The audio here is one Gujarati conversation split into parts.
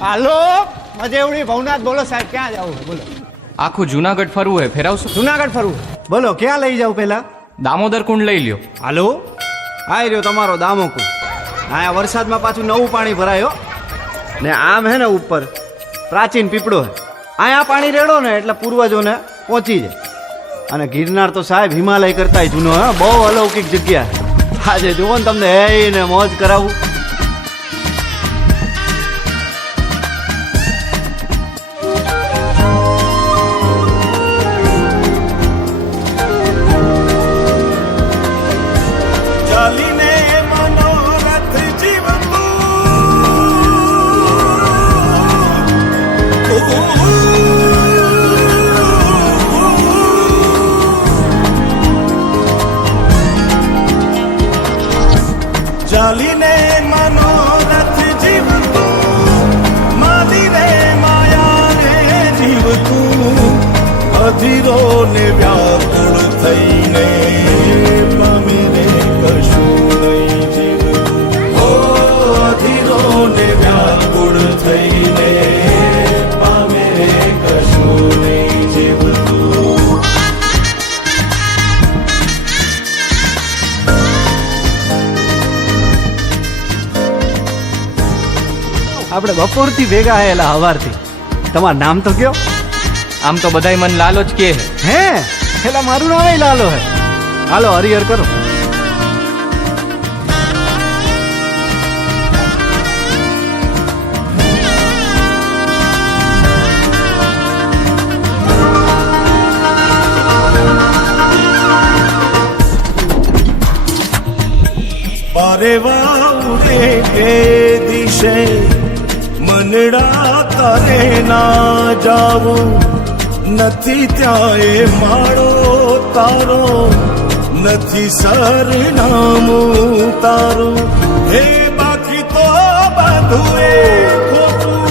હાલો મજેવડી ભવનાથ બોલો સાહેબ, ક્યાં જવું બોલો? આખું જુનાગઢ ફરવું હે, ફેરાવશો? જુનાગઢ ફરવું બોલો, ક્યાં લઈ જાવ પેલા? દામોદર કુંડ લઈ લ્યો. હાલો આ રહ્યો તમારો દામોકુંડ. આ વરસાદમાં પાછું નવું પાણી ભરાયો ને આમ હે ને ઉપર પ્રાચીન પીપળો હે. આ પાણી રેડો ને એટલે પૂર્વજોને પહોંચી જાય. અને ગિરનાર તો સાહેબ હિમાલય કરતાય જૂનો હે, બહુ અલૌકિક જગ્યા. આજે જુઓ ને તમને હે ને મોજ કરાવું. ચાલીને મનોરથ જીવતું, માલીને માયાને જીવતું, અધીરો ને વ્યાકુળ થઈને પામે રે કશું નહીં જીવતું. ઓ અધીરો ને વ્યાકુળ થઈને પામે રે કશું નહીં જીવતું. આપણે બપોરથી ભેગા આયેલા હવારથી. તમારું નામ તો કયો? આમ તો બધાય મન લાલો જ કે હે પેલા મારું નામ લાલો હે. હાલો હરિહર કરો. પારેવા ઉડે કે દિશે મનડા તારે ના જાવું, નથી ત્યાં એ માળો તારો, નથી સરનામું તારું. હે બાકી તો બધું એ ખોટું.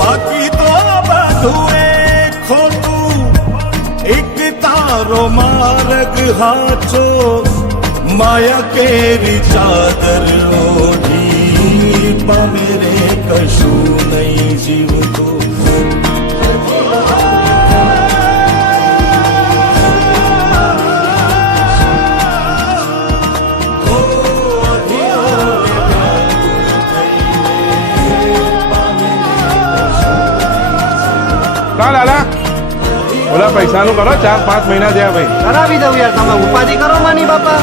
બાકી તો બધું એ ખોટું, એક તારો માર્ગ હાચો, માયા કેરી ચાદર ઓઢી પામે રે કશું નહીં જીવતું. લાલા ઓલા પૈસાનું કરો, 4-5 મહિના થયા ભાઈ. કરાવી દઉં યાર, તમે ઉપાધિ કરો માની બાપા.